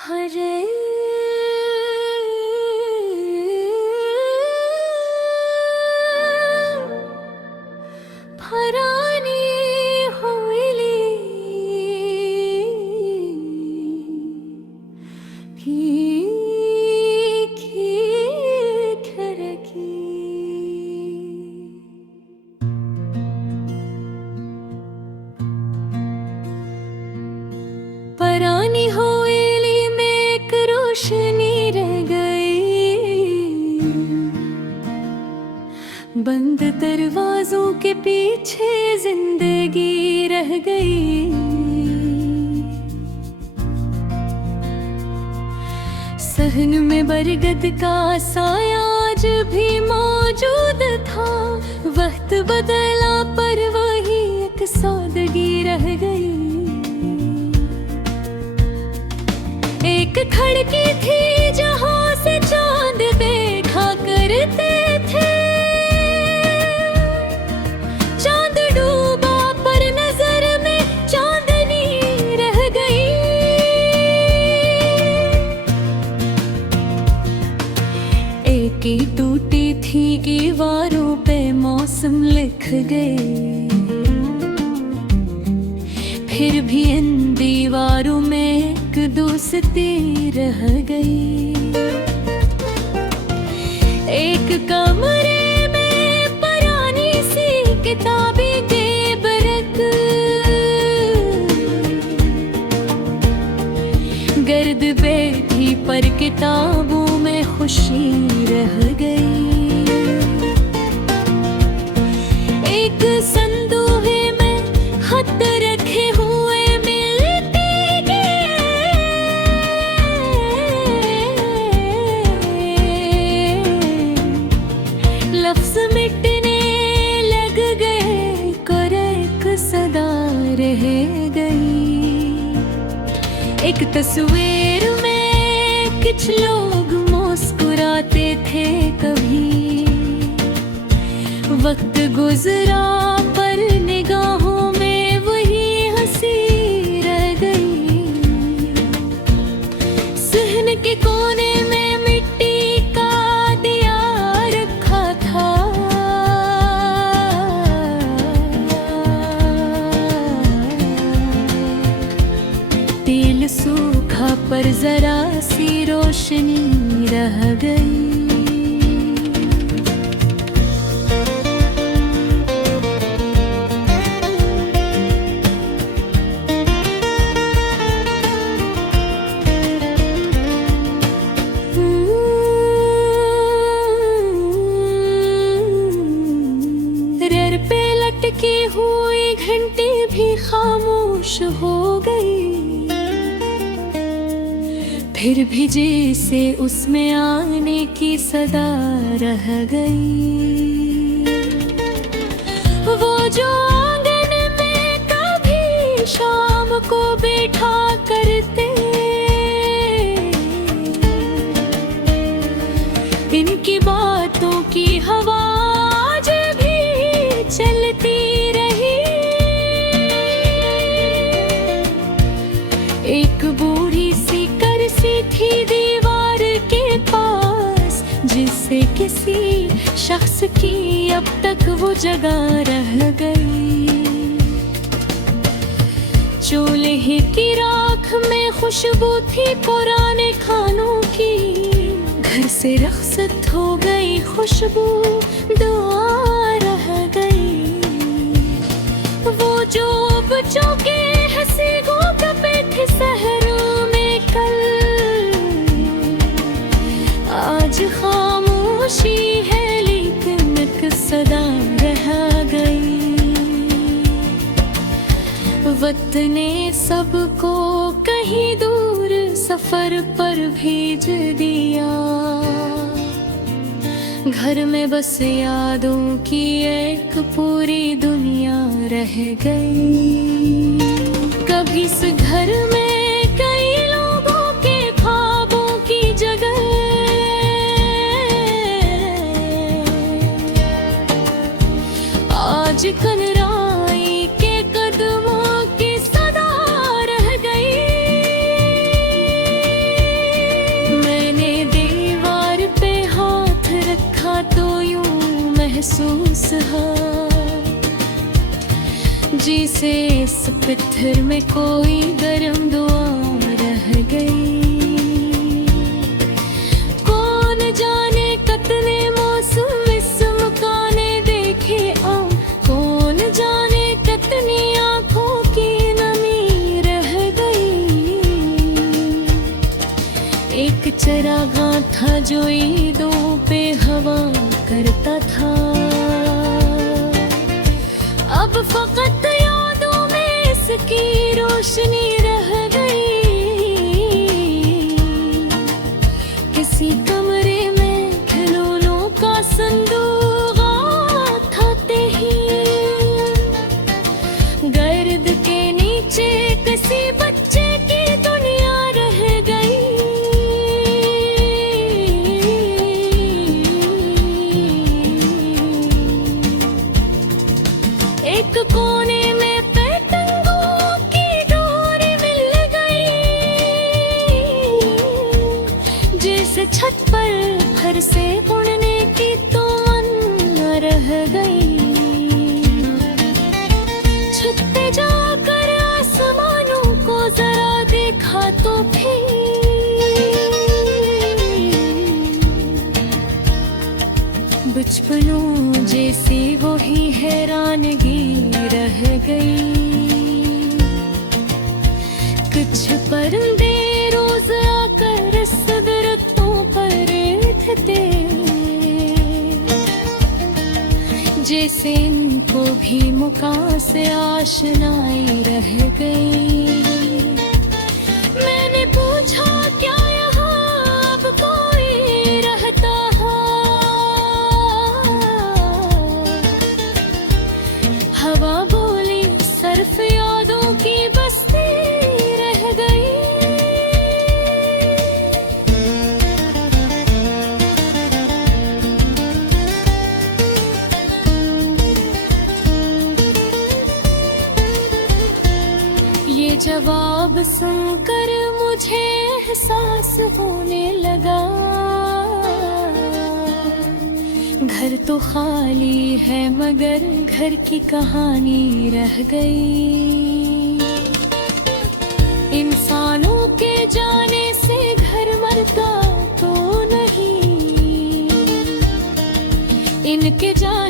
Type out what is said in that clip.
हरे फरानी होइली फीकी खरकी परानी होइली में एक रोशनी रह गई, बंद दरवाजों के पीछे जिंदगी रह गई। सहन में बरगद का साया आज भी मौजूद था, वक्त बदला पर वही एक सादगी रह गई। एक खिड़की थी जहां से चांद देखा करते थे, चांद डूबा पर नजर में चांदनी रह गई। एक ही टूटी थी दीवारों पे मौसम लिख गए, फिर भी इन दीवारों में एक दोस्ती रह गई। एक कमरे में पुरानी सी किताबें के बरक, गर्द बैठी पर किताबों में खुशी रह गई। एक संदूहे में खत रखे हुए मिलते गए, लफ्ज मिटने लग गए और एक सदा रह गई। एक तस्वीर में कुछ लोग मुस्कुराते थे कभी, वक्त गुजरा पर निगाहों में वही हंसी रह गई। सहन के कोने में मिट्टी का दिया रखा था, तेल सूखा पर जरा सी रोशनी रह गई। रेर पे लटकी हुई घंटी भी खामोश हो गई, फिर भी जैसे उसमें आने की सदा रह गई। वो जो आंगन में कभी शाम को बैठा करते, इनकी बातों की हवा आज भी चलती रही। एक बूढ़ी सी करसी थी दीवार के पास, जिससे किसी शख्स की अब तक वो जगह रह गई। चूल्हे की राख में खुशबू थी पुराने खानों की, घर से रखसत हो गई खुशबू, दुआ रह गई। वो जो बच्चों के हंसी गो कपेट शहरों में कल, आज खामोशी है लेकिन एक सदा रह गई। वतने सबको कहीं दूर सफर पर भेज दिया, घर में बस यादों की एक पूरी दुनिया रह गई। कभी इस घर में कई लोगों के ख्वाबों की जगह, आज कनराई के कदमों की सदा रह गई। पत्थर में कोई गरम दुआ रह गई। कौन जाने कितने मौसम इस मकाने देखे कौन जाने कितनी आंखों की नमी रह गई। एक चरागाह था जो ईदों पे हवा करता था, अब फकत यादों में इसकी रोशनी रह गई। किसी कमरे में खिलौनों का संदूक उठाते ही गर्द के नीचे किसी बच्चे की दुनिया रह गई। एक कोने में पतंगों की डोरी मिल गई, जिस छत पर घर से उड़ने की तो मन रह गई। छत पे जाकर आसमानों को जरा देखा तो भी बचपनों जैसी वही हैरानगी रह गई। कुछ परिंदे रोज आकर इस दरख्तों पर बैठते, जैसे इनको भी मुकाम से आशनाई रह गई। मैंने पूछा क्या यहाँ अब कोई रहता है? हवा बोली सिर्फ यादों की बस्ती रह गई। ये जवाब सुनकर मुझे एहसास होने लगा, घर तो खाली है मगर घर की कहानी रह गई। इंसानों के जाने से घर मरता तो नहीं, इनके जाने